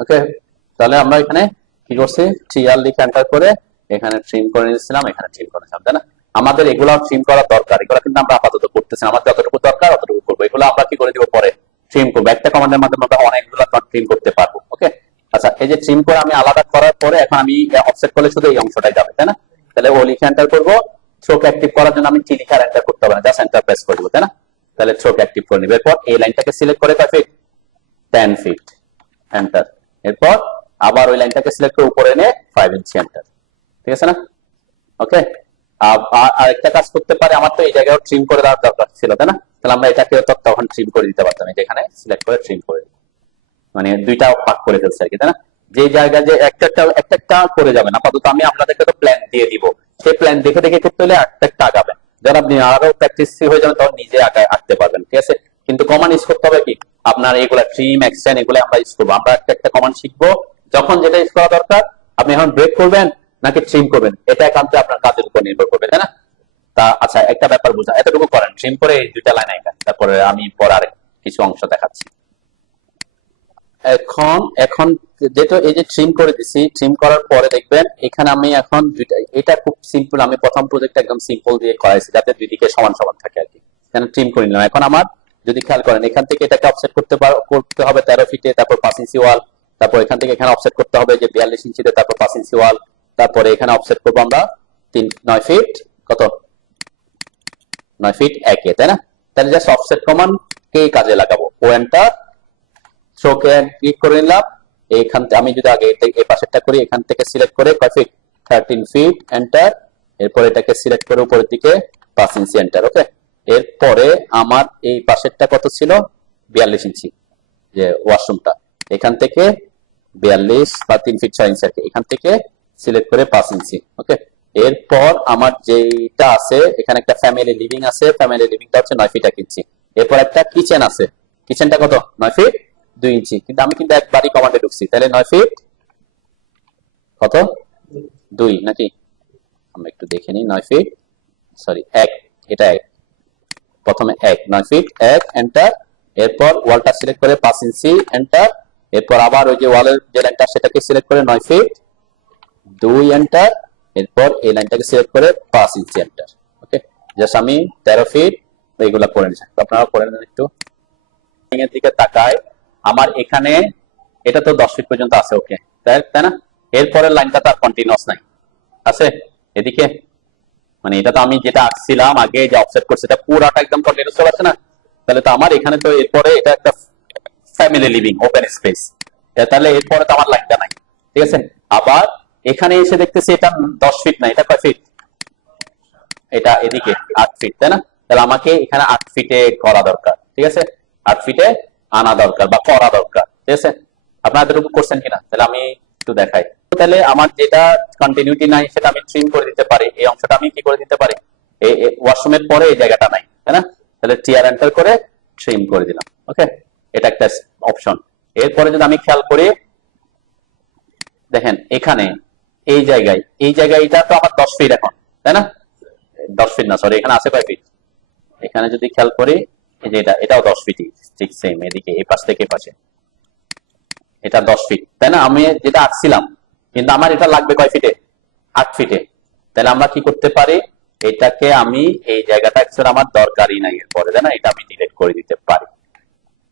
ওকে, তাহলে আমরা এখানে কি করছি, ট্রিয়াল লিখে এন্টার করে এখানে ট্রিম করে নিয়েছিলাম, এখানে ট্রিম করেছিলাম, তাই না? আমাদের এগুলো ট্রিম করা দরকার, এগুলো কিন্তু আমরা আপাতত করতেছি না, আমার যতটুকু দরকার অতটুকু করবো, এগুলো আমরা কি করে দিব পরে ট্রিম করবো, একটা কমান্ডের মাধ্যমে আমরা অনেকগুলো ট্রিম করতে পারবো। ওকে, আচ্ছা, এই যে ট্রিম করে আমি আলাদা করার পরে এখন আমি অফসেট করলে শুধু এই অংশটাই যাবে, তাই না? তাহলে ও লিখে এন্টার করবো, থ্রোক অ্যাক্টিভ করার জন্য আমি টি লিখে এন্টার করতে হবে না, জাস্ট এন্টার প্রেস করে দিব, তাই না? তাহলে থ্রোক অ্যাক্টিভ করে নিবে। এরপর এই লাইনটাকে সিলেক্ট করে কয় ফিট, 10 ফিট, এন্টার। এরপর আবার ওই লাইনটাকে সিলেক্ট করে উপরে এনে 5 ইঞ্চি, এন্টার। ঠিক আছে না? ওকে, আরেকটা কাজ করতে পারে, আমার তো এই জায়গায় ট্রিম করে দেওয়ার দরকার ছিল, তাই না? তাহলে আমরা এটাকে তখন ট্রিম করে দিতে পারতাম, যেখানে সিলেক্ট করে ট্রিম করে, মানে দুইটা ভাগ করে ফেলছে আর কি, তাই না? যে জায়গায় যে একটা করে যাবেন, আপাতত আমি আপনাদেরকে তো প্ল্যান দিয়ে দিব, সেই প্ল্যান দেখে দেখে করতে হলে একটা আগাবেন, যখন আপনি আরো প্র্যাকটিস হয়ে যাবেন তখন নিজে আগায় আঁকতে পারবেন। ঠিক আছে, কিন্তু কমান্ড ইউজ করতে হবে কি, আপনার এগুলা ট্রিম, এক্সটেন্ড, এগুলো আমরা ইউজ করবো, আমরা একটা কমান্ড শিখবো, যখন যেটা ইউজ করা দরকার আপনি এখন ব্রেক করবেন নাকি ট্রিম করবেন, এটা একান্তে আপনার কাজের উপর নির্ভর করবে, তাই না? তা আচ্ছা, একটা ব্যাপার বুঝা, এতটুকু করেন, ট্রিম করে এই দুইটা লাইন আঁকেন, তারপরে আমি পরে আর কিছু অংশ দেখাচ্ছি। এখন এখন যেটা এই যে ট্রিম করে দিছি, ট্রিম করার পরে দেখবেন এখানে আমি এখন দুইটা, এটা খুব সিম্পল, আমি প্রথম প্রজেক্ট একদম সিম্পল দিয়ে করাইছি যাতে দুই দিকে সমান সমান থাকে আর কি, এখানে ট্রিম করে নিলাম। এখন আমার যদি খেয়াল করেন এখান থেকে এটাকে অফসেট করতে হবে 13 ফিটে, তারপর 5 ইঞ্চি ওয়াল, তারপর এখান থেকে এখানে অফসেট করতে হবে যে 42 ইঞ্চিতে, তারপর 5 ইঞ্চি ওয়াল, তারপরে এখানে অফসেট করবো আমরা 9 ফিট, কত, 9 ফিট একে, তাই না? তাহলে জাস্ট অফসেট কমান্ড কে কাজে লাগাবো, ও এন্টার, শোকে ক্লিক করে নিলাম। এইখান থেকে আমি যদি আগে এই পাশেরটা করি, এখান থেকে সিলেক্ট করে কয় ফিট, 13 ফিট, এন্টার। এরপর এটাকে সিলেক্ট করে উপরের দিকে 5 ইঞ্চি, এন্টার। ওকে, এরপরে আমার এই পাশেরটা কত ছিল, 42 ইঞ্চি, যে ওয়াশরুমটা, এখান থেকে 42 বা 3 ফিট 6 ইঞ্চি আর কি, এখান থেকে সিলেক্ট করে 5 ইঞ্চি। ওকে, এরপর আমার যেটা আছে এখানে একটা ফ্যামিলি লিভিং আছে, ফ্যামিলি লিভিংটা হচ্ছে 9 ফিট 1 ইঞ্চি। এরপর একটা কিচেন আছে, কিচেনটা কত, 9 ফিট 2 ইঞ্চি, কিন্তু আমি কিন্তু একবারই কমান্ডে ঢুকছি, তাহলে 9 ফিট কত 2 নাকি, আমরা একটু দেখে নিই। 9 ফিট, সরি 1, এটা 1, প্রথমে 1, 9 ফিট 1, এন্টার। এরপর ওয়ালটা সিলেক্ট করে 5 ইঞ্চি, এন্টার। এরপর আবার ওই যে ওয়ালের যে লাইনটা সেটাকে সিলেক্ট করে 9 ফিট 2, এন্টার। এরপর এই লাইনটাকে সিলেক্ট করে 5 ইঞ্চি, এন্টার। ওকে, জাস্ট আমি 13 ফিট এইগুলা করে নিচ্ছি, আপনারা করে নেন একটু। এর দিকে তাকায়, আমার এখানে এটা তো 10 ফিট পর্যন্ত আছে, ওকে, তাই না? এরপরের লাইনটা তো আর কন্টিনিউয়াস নাই, আছে এদিকে, মানে এটা তো আমি যেটা আঁকছিলাম আগে যে অফসেট করছি এটা পুরাটা একদম কন্টিনিউয়াস চলে আসছে না? তাহলে তো আমার এখানে তো এরপরে এটা একটা ফ্যামিলি লিভিং ওপেন স্পেস, তাহলে এরপরে তো আমার লাইনটা নাই, ঠিক আছে? আবার এখানে এসে দেখতেছি এটা 10 ফিট না, এটা কয় ফিট? এটা এদিকে 8 ফিট, তাই না? তাহলে আমাকে এখানে 8 ফিটে করা দরকার, ঠিক আছে? 8 ফিটে আনা দরকার বা করা দরকার, ঠিক আছে? আপনাদের উপর করছেন কিনা? তাহলে আমি একটু দেখাই। তাহলে আমার যেটা কন্টিনিউটি নাই সেটা আমি ট্রিম করে দিতে পারি, এই অংশটা আমি কি করে দিতে পারি, ওয়াশরুমের পরে এই জায়গাটা নাই, তাই না? তাহলে টিয়ার এন্টার করে ট্রিম করে দিলাম, ওকে, এটা একটা অপশন। এরপরে যদি আমি খেয়াল করি, দেখেন এখানে এই জায়গায় এটা তো আমার 10 ফিট এখন, তাই না? 10 ফিট না, সরি, এখানে আছে কয় ফিট? এখানে যদি খেয়াল করি, এই যে এটাও 10 ফিটই, ঠিক সেম এদিকে এই পাশ থেকে এই পাশে এটা 10 ফিট, তাই না? আমি যেটা আঁকছিলাম, কিন্তু আমার এটা লাগবে কয় ফিটে? 8 ফিটে। তাহলে আমরা কি করতে পারি, এটাকে আমি এই জায়গাটা অ্যাকচুয়ালি আমার দরকারই নাই এরপরে, তাই না? এটা আমি ডিলিট করে দিতে পারি,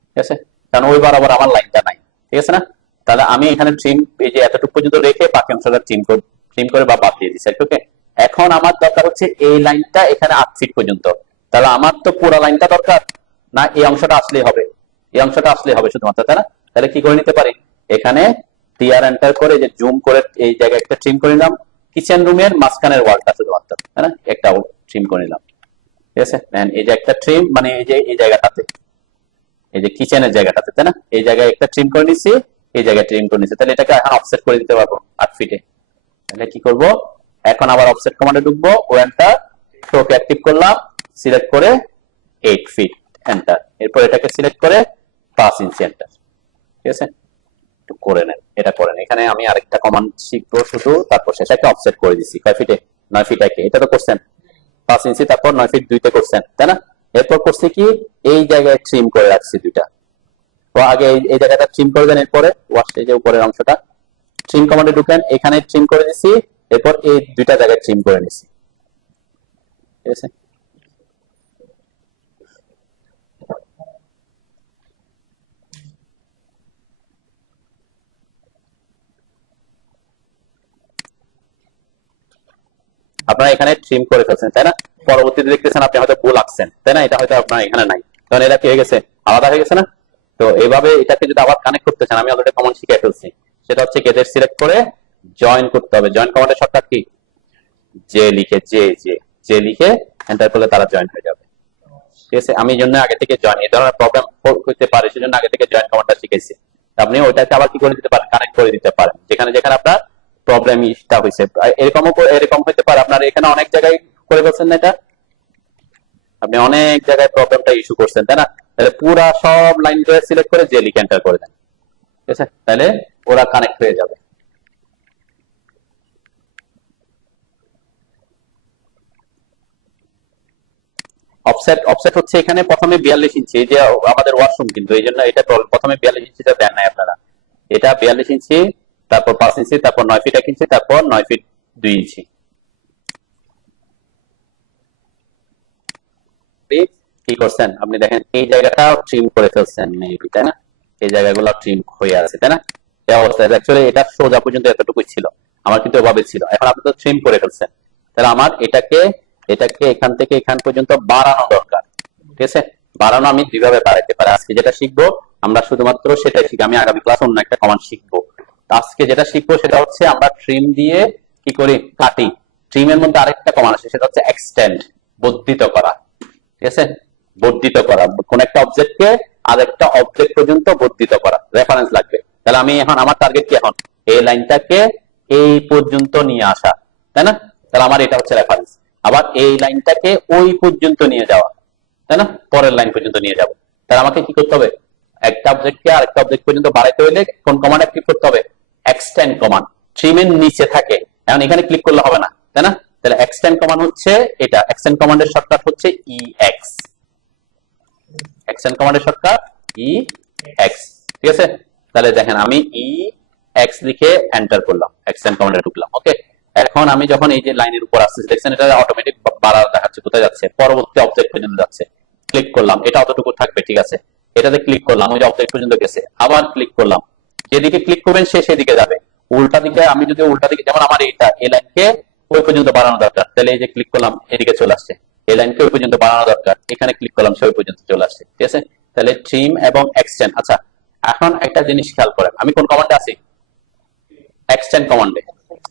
ঠিক আছে? কারণ ওই বরাবর আমার লাইনটা নাই, ঠিক আছে না? তাহলে আমি এখানে ট্রিম এই যে এতটুকু পর্যন্ত রেখে বাকি অংশটা ট্রিম করে বা বাদ দিয়ে দিচ্ছি, ওকে। এখন আমার দরকার হচ্ছে এই লাইনটা এখানে 8 ফিট পর্যন্ত, তাহলে আমার তো পুরো লাইনটা দরকার না, এই অংশটা আসলেই হবে, এই অংশটা আসলেই হবে শুধুমাত্র, তাই না? তাহলে কি করে নিতে পারি, এখানে টিআর এন্টার করে যে জুম করে এই জায়গায় একটা ট্রিম করে নিলাম, কিচেন রুমের মাঝখানের ওয়ালটা শুধুমাত্র, তাই না? একটা ট্রিম করে নিলাম, ঠিক আছে? এই যে একটা ট্রিম, মানে এই যে এই জায়গাটাতে, এই যে কিচেনের জায়গাটাতে, তাই না? এই জায়গায় একটা ট্রিম করে নিচ্ছি, এই জায়গায় ট্রিম করে নিচ্ছি, তাহলে এটাকে এখন অফসেট করে দিতে পারবো 8 ফিটে। তাহলে কি করব, এখন আবার অফসেট কমান্ডে ঢুকবো, ওয়ানটা শোকে অ্যাক্টিভ করলাম, সিলেক্ট করে 8 ফিট, এন্টার। এরপর এটাকে সিলেক্ট করে 5 ইঞ্চি, এন্টার, ঠিক আছে? একটু করে নেন, এটা করেন। এখানে আমি আরেকটা কমান্ড শিখবো শুধু, তারপর সেটাকে অফসেট করে দিচ্ছি কয় ফিটে? 9 ফিট একে, এটা তো করছেন 5 ইঞ্চি, তারপর 9 ফিট 2 তে করছেন, তাই না? এরপর করছি কি, এই জায়গায় ট্রিম করে রাখছি দুইটা, তো আগে এই জায়গাটা ট্রিম করে দেন, এরপরে ওয়াশ এই যে উপরের অংশটা ট্রিম কমান্ডে ঢুকেন, এখানে ট্রিম করে দিছি, এরপর এই দুইটা জায়গায় ট্রিম করে নিছি, ঠিক আছে? আপনারা এখানে ট্রিম করে ফেলছেন, তাই না? পরবর্তীতে দেখতেছেন আপনি হয়তো ভুল আঁকছেন, তাই না? এটা হয়তো আপনার এখানে নাই, কারণ এটা কি হয়ে গেছে, আলাদা হয়ে গেছে না? তো এইভাবে এটাকে যদি আবার কানেক্ট করতে চান, আমি অলরেডি কমান্ড শিখে ফেলছি, সেটা হচ্ছে গেজেট সিলেক্ট করে জয়েন করতে হবে। জয়েন কমান্ডের শর্টকাট কি, জে লিখে জে লিখে এন্টার করলে তারা জয়েন হয়ে যাবে, ঠিক আছে? আমি জন্য আগে থেকে জয়েন, এই ধরনের প্রবলেম হতে পারে সেজন্য আগে থেকে জয়েন কমান্ডটা শিখেছি। আপনি ওইটাকে আবার কি করে দিতে পারেন, কানেক্ট করে দিতে পারেন যেখানে যেখানে আপনার প্রবলেম ইস্টা হয়েছে। এরকম হতে পারে আপনার এখানে অনেক জায়গায় করে ফেলছেন না, এটা আপনি অনেক জায়গায় প্রবলেমটা ইস্যু করছেন, তাই না? তাহলে পুরা সব লাইন ধরে সিলেক্ট করে জে লিখে এন্টার করে দেন, ঠিক আছে? তাহলে ওরা কানেক্ট হয়ে যাবে। অফসেট হচ্ছে এখানে প্রথমে 42 ইঞ্চি, এই যে আমাদের ওয়াশরুম, কিন্তু এই জন্য এটা প্রথমে 42 ইঞ্চিটা দেন নাই আপনারা, এটা 42 ইঞ্চি, তারপর 5 ইঞ্চি, তারপর 9 ফিট 1 ইঞ্চি, তারপর 9 ফিট 2 ইঞ্চি। কি করছেন আপনি, দেখেন এই জায়গাটা ট্রিম করে ফেলছেন মেবি, তাই না? এই জায়গাগুলো ট্রিম হয়ে আছে, তাই না? এই অবস্থায় অ্যাকচুয়ালি এটা সোজা পর্যন্ত এতটুকুই ছিল, আমার কিন্তু ওভাবে ছিল, এখন আপনি তো ট্রিম করে ফেলছেন, তাহলে আমার এটাকে এখান থেকে এখান পর্যন্ত বাড়ানো দরকার, ঠিক আছে? বাড়ানো আমি দুইভাবে বাড়াইতে পারি, আজকে যেটা শিখবো আমরা শুধুমাত্র সেটাই শিখবো, আমি আগামী ক্লাস অন্য একটা কমান্ড শিখবো। আজকে যেটা শিখবো সেটা হচ্ছে আমরা ট্রিম দিয়ে কি করি, কাটি। ট্রিমের মধ্যে আরেকটা কমান্ড আছে, সেটা হচ্ছে এক্সটেন্ড, বর্ধিত করা, ঠিক আছে? বর্ধিত করা, কোন একটা অবজেক্টকে আরেকটা অবজেক্ট পর্যন্ত বর্ধিত করা, রেফারেন্স লাগবে। তাহলে আমি এখন আমার টার্গেট কি, এখন এই লাইনটাকে এই পর্যন্ত নিয়ে আসা, তাই না? তাহলে আমার এটা হচ্ছে রেফারেন্স। আবার এই লাইনটাকে ওই পর্যন্ত নিয়ে যাওয়া, তাই না? পরের লাইন পর্যন্ত নিয়ে যাব। তাহলে আমাকে কি করতে হবে, একটা অবজেক্টকে আরেকটা অবজেক্ট পর্যন্ত বাড়াইতে হলে কোন কমান্ড অ্যাক্টিভ করতে হবে, এক্সটেন্ড কমান্ড। ট্রিমের নিচে থাকে, এখন এখানে ক্লিক করলে হবে না, তাই না? তাহলে এক্সটেন্ড কমান্ড হচ্ছে এটা, এক্সটেন্ড কমান্ডের শর্টকাট হচ্ছে EX, এক্সটেন্ড কমান্ডের শর্টকাট EX, ঠিক আছে? তাহলে দেখেন আমি EX লিখে এন্টার করলাম, এক্সটেন্ড কমান্ডে ঢুকলাম। ওকে, এখন আমি যখন এই যে লাইনের উপর আসছে দেখছেন, এটা অটোমেটিক বাড়া দেখাচ্ছে, কোথায় যাচ্ছে, পরবর্তী অবজেক্ট পর্যন্ত যাচ্ছে। ক্লিক করলাম, এটা অতটুকু থাকবে, ঠিক আছে। এটাতে ক্লিক করলাম, ওই যে অবজেক্ট পর্যন্ত গেছে, আবার ক্লিক করলাম, যেদিকে ক্লিক করবেন সে সেদিকে যাবে। উল্টা দিকে আমি যদি উল্টা দিকে, যেমন আমার এইটা এই লাইনকে ওই পর্যন্ত বাড়ানো দরকার, তাহলে এই যে ক্লিক করলাম এদিকে চলে আসছে। এই লাইনকে ওই পর্যন্ত বাড়ানো দরকার, এখানে ক্লিক করলাম সে ওই পর্যন্ত চলে আসছে, ঠিক আছে। তাহলে ট্রিম এবং এক্সটেন্ড। আচ্ছা, এখন একটা জিনিস খেয়াল করেন, আমি কোন কমান্ডে আছি? এক্সটেন্ড কমান্ডে,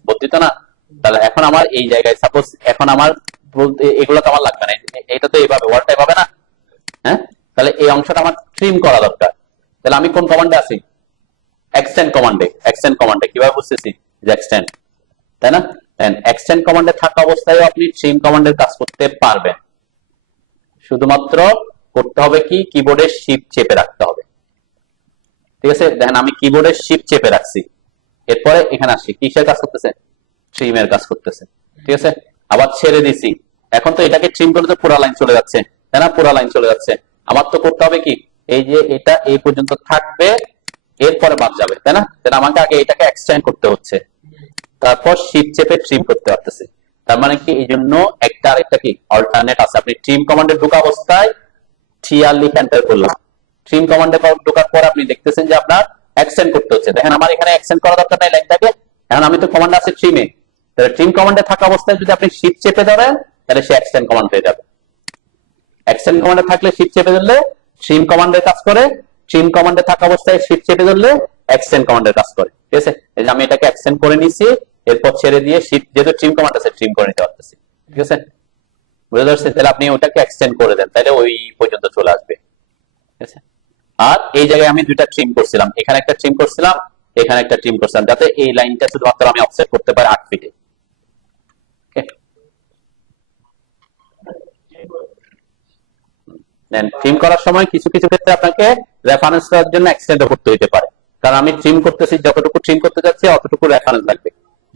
বুঝতে না? তাহলে এখন আমার এই জায়গায় সাপোজ এখন আমার বলতে এগুলো তো আমার লাগবে না, এটা তো এইভাবে ওয়ার্ডটা এভাবে না, হ্যাঁ? তাহলে এই অংশটা আমার ট্রিম করা দরকার। তাহলে আমি কোন কমান্ডে আছি? এক্সটেন্ড কমান্ডে। এক্সটেন্ড কমান্ডে কিভাবে বুঝতেছি? যে এক্সটেন্ড, তাই না? এক্সটেন্ড কমান্ডে থাকা অবস্থায় আপনি ট্রিম কমান্ডের কাজ করতে পারবেন, শুধুমাত্র করতে হবে কি, কিবোর্ডের শিফট চেপে রাখতে হবে, ঠিক আছে। দেখেন আমি কিবোর্ডের শিফট চেপে রাখছি, এরপরে এখানে আসি, কিসের কাজ করতেছে? ট্রিমের কাজ করতেছে, ঠিক আছে। আবার ছেড়ে দিছি, এখন তো এটাকে ট্রিম করতে পুরো লাইন চলে যাচ্ছে, তাই না? পুরো লাইন চলে যাচ্ছে। আমার তো করতে হবে কি, এই যে এটা এই পর্যন্ত থাকবে, এরপরে বাদ যাবে, তাই না? তাহলে আমাকে আগে এটাকে এক্সটেন্ড করতে হচ্ছে, তারপর শিফট চেপে ট্রিম করতে পারতেছে। তার মানে কি, এই জন্য একটা আরেকটা কি অল্টারনেট আছে। আপনি ট্রিম কমান্ডে ঢোকা অবস্থায় TR লিখে এন্টার করলাম, ট্রিম কমান্ডে ঢোকার পর আপনি দেখতেছেন যে আপনার এক্সটেন্ড করতে হচ্ছে। দেখেন আমার এখানে এক্সটেন্ড করা দরকার নাই লাইনটাকে, এখন আমি তো কমান্ড আছে ট্রিমে, তাহলে ট্রিম কমান্ডে থাকা অবস্থায় যদি আপনি শিফট চেপে ধরেন তাহলে সে এক্সটেন্ড কমান্ড হয়ে যাবে। এক্সটেন্ড কমান্ডে থাকলে শিফট চেপে ধরলে ট্রিম কমান্ডের কাজ করে, ট্রিম কমান্ডে থাকা অবস্থায় শিফট চেপে ধরলে এক্সটেন্ড কমান্ডের কাজ করে, ঠিক আছে। এই যে আমি এটাকে এক্সটেন্ড করে নিছি, এরপর ছেড়ে দিয়ে শিফট, যেহেতু ট্রিম কমান্ড আছে ট্রিম করে নিতে পারতেছি, ঠিক আছে। বুঝতে পারছেন? তাহলে আপনি ওটাকে এক্সটেন্ড করে দেন, তাহলে ওই পর্যন্ত চলে আসবে, ঠিক আছে। আর এই জায়গায় আমি দুইটা ট্রিম করছিলাম, এখানে একটা ট্রিম করছিলাম, এখানে একটা ট্রিম করছিলাম, যাতে এই লাইনটা শুধুমাত্র আমি অফসেট করতে পারি 8 ফিটে। দেন ট্রিম করার সময় কিছু কিছু ক্ষেত্রে আপনাকে রেফারেন্স করার জন্য এক্সটেন্ড করতে হতে পারে, কারণ আমি ট্রিম করতেছি, যতটুকু ট্রিম করতে যাচ্ছি অতটুকু রেফারেন্স লাগবে।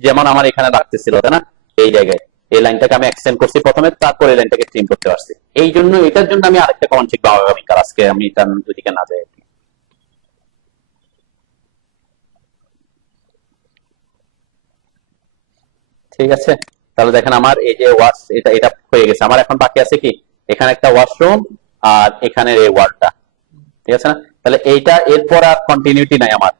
যেমন আমার এখানে লাগতেছিল, তাই না? এই জায়গায় এই লাইনটাকে আমি এক্সটেন্ড করছি প্রথমে, তারপর এই লাইনটাকে ট্রিম করতে পারছি। এই জন্য এটার জন্য আমি আরেকটা কমান্ড শিখবো আগামীকাল, আজকে আমি তার ওইদিকে না যাই। ঠিক আছে, তাহলে দেখেন আমার এই যে ওয়াশ, এটা এটা হয়ে গেছে। আমার এখন বাকি আছে কি, এখানে একটা ওয়াশরুম আর এখানে এই ওয়ালটা, ঠিক আছে না? তাহলে এইটা এরপর আর কন্টিনিউটি নাই আমার,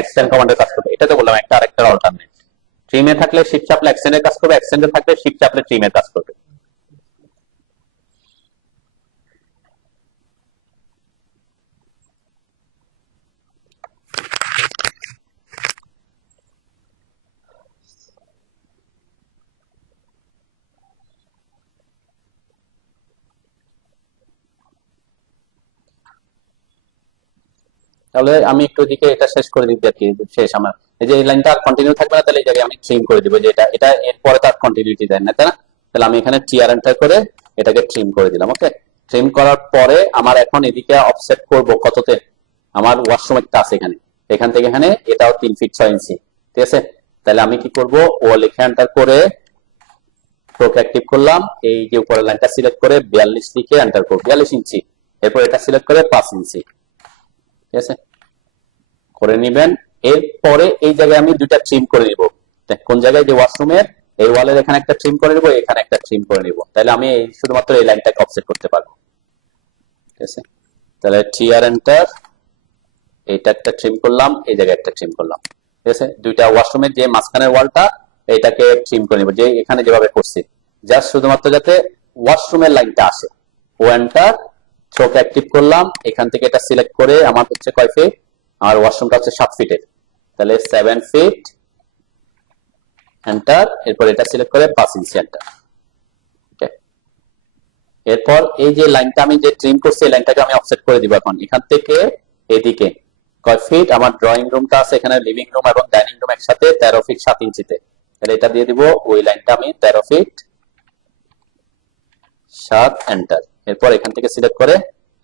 এক্সটেন্ড কমান্ডের কাজ করবে। এটা তো বললাম একটা আরেকটার অল্টারনেট। ট্রিমে থাকলে শিফট চাপলে এক্সটেন্ডের কাজ করবে, এক্সটেন্ডে থাকলে শিফট চাপলে ট্রিমের কাজ করবে। তাহলে আমি একটু দিকে এটা শেষ করে দিতে আর কি, শেষ আমার এই যে এই লাইনটা আর কন্টিনিউ থাকবে না, তাহলে এই জায়গায় আমি ট্রিম করে দিব, যে এটা এটা এরপরে তার কন্টিনিউটি দেয় না, তাই না? তাহলে আমি এখানে টিআর এন্টার করে এটাকে ট্রিম করে দিলাম। ওকে, ট্রিম করার পরে আমার এখন এদিকে অফসেট করব কততে, আমার ওয়াশরুম একটা আছে এখানে, এখান থেকে এখানে এটাও 3 ফিট 6 ইঞ্চি, ঠিক আছে। তাহলে আমি কি করব, ও লিখে এন্টার করে স্ট্রোক অ্যাক্টিভ করলাম, এই যে উপরের লাইনটা সিলেক্ট করে 42 লিখে এন্টার করব, 42 ইঞ্চি। এরপর এটা সিলেক্ট করে 5 ইঞ্চি, ঠিক আছে, করে নিবেন। এরপরে এই জায়গায় আমি দুইটা ট্রিম করে নিব, কোন জায়গায়, যে ওয়াশরুমের এই ওয়ালের এখানে একটা ট্রিম করে নিব, এখানে একটা ট্রিম করে নিব, তাহলে আমি শুধুমাত্র এই লাইনটাকে অফসেট করতে পারবো, ঠিক আছে। তাহলে টিআর এন্টার, এইটা একটা ট্রিম করলাম, এই জায়গায় একটা ট্রিম করলাম, ঠিক আছে। দুইটা ওয়াশরুমের যে মাঝখানের ওয়ালটা এটাকে ট্রিম করে নিব, যে এখানে যেভাবে করছি, জাস্ট শুধুমাত্র যাতে ওয়াশরুমের লাইনটা আসে। ও এন্টার, স্ট্রোক অ্যাক্টিভ করলাম, এখান থেকে এটা সিলেক্ট করে আমার হচ্ছে কয় ফিট, আর ওয়াশরুমটা হচ্ছে 7 ফিটের, তাহলে 7 ফিট এন্টার, এরপর এটা সিলেক্ট করে 5 ইঞ্চি এন্টার। এরপর এই যে লাইনটা আমি যে ট্রিম করছি এই লাইনটাকে আমি অফসেট করে দিব এখন এখান থেকে এদিকে কয় ফিট, আমার ড্রয়িং রুমটা আছে এখানে, লিভিং রুম এবং ডাইনিং রুম একসাথে 13 ফিট 7 ইঞ্চিতে, তাহলে এটা দিয়ে দিব, ওই লাইনটা আমি 13 ফিট 7 এন্টার, এরপর এখান থেকে সিলেক্ট করে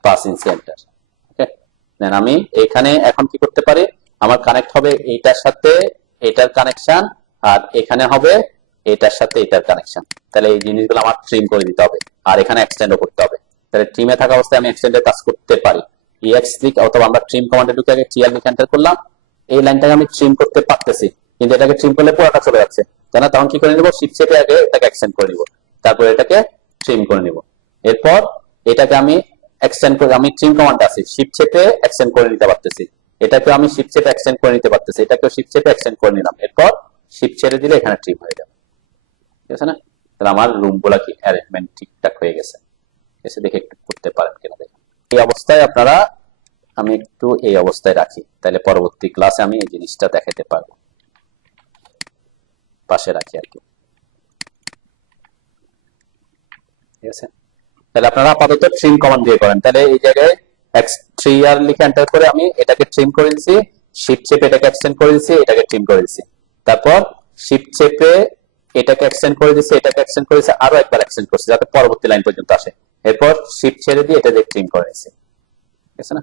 5 ইঞ্চি এন্টার। ওকে, দেন আমি এখানে এখন কি করতে পারি, আমার কানেক্ট হবে এইটার সাথে এটার কানেকশন, আর এখানে হবে এটার সাথে এটার কানেকশন। তাহলে এই জিনিসগুলো আমার ট্রিম করে দিতে হবে, আর এখানে এক্সটেন্ডও করতে হবে। তাহলে ট্রিমে থাকা অবস্থায় আমি এক্সটেন্ডের কাজ করতে পারি। EX লিখ অথবা আমরা ট্রিম কমান্ডে ঢুকে আগে TR লিখে এন্টার করলাম, এই লাইনটাকে আমি ট্রিম করতে পারতেছি, কিন্তু এটাকে ট্রিম করলে পুরোটা চলে যাচ্ছে, তাই না? তখন কি করে নিব, শিফট চেপে আগে এটাকে এক্সটেন্ড করে নিব, তারপর এটাকে ট্রিম করে নিব। এরপর এটাকে আমি এক্সটেন্ড করে, আমি ট্রিম কমান্ডে আছি, শিফট চেপে এক্সটেন্ড করে নিতে পারতেছি, এটাকে আমি শিফট চেপে এক্সটেন্ড করে নিতে পারতেছি, এটাকেও শিফট চেপে এক্সটেন্ড করে নিলাম। এরপর শিফট ছেড়ে দিলে এখানে ট্রিম হয়ে যাবে, ঠিক আছে না? তাহলে আমার রুম গুলা কি অ্যারেঞ্জমেন্ট ঠিকঠাক হয়ে গেছে, এসে দেখে একটু করতে পারেন কিনা দেখেন। এই অবস্থায় আপনারা, আমি একটু এই অবস্থায় রাখি, তাহলে পরবর্তী ক্লাসে আমি এই জিনিসটা দেখাতে পারবো। পাশে রাখি আর কি, ঠিক আছে? তাহলে আপনারা আপাতত ট্রিম কমান্ড দিয়ে করেন। তাহলে এই জায়গায় X3R লিখে এন্টার করে আমি এটাকে ট্রিম করে দিচ্ছি, শিফট চেপে এটাকে এক্সটেন্ড করে দিচ্ছি, এটাকে ট্রিম করে দিচ্ছি, তারপর শিফট চেপে এটাকে এক্সটেন্ড করে দিচ্ছি, এটাকে এক্সটেন্ড করে দিচ্ছি, আরো একবার এক্সটেন্ড করছি যাতে পরবর্তী লাইন পর্যন্ত আসে। এরপর শিফট ছেড়ে দিয়ে এটা দিয়ে ট্রিম করে নিচ্ছি, ঠিক আছে না?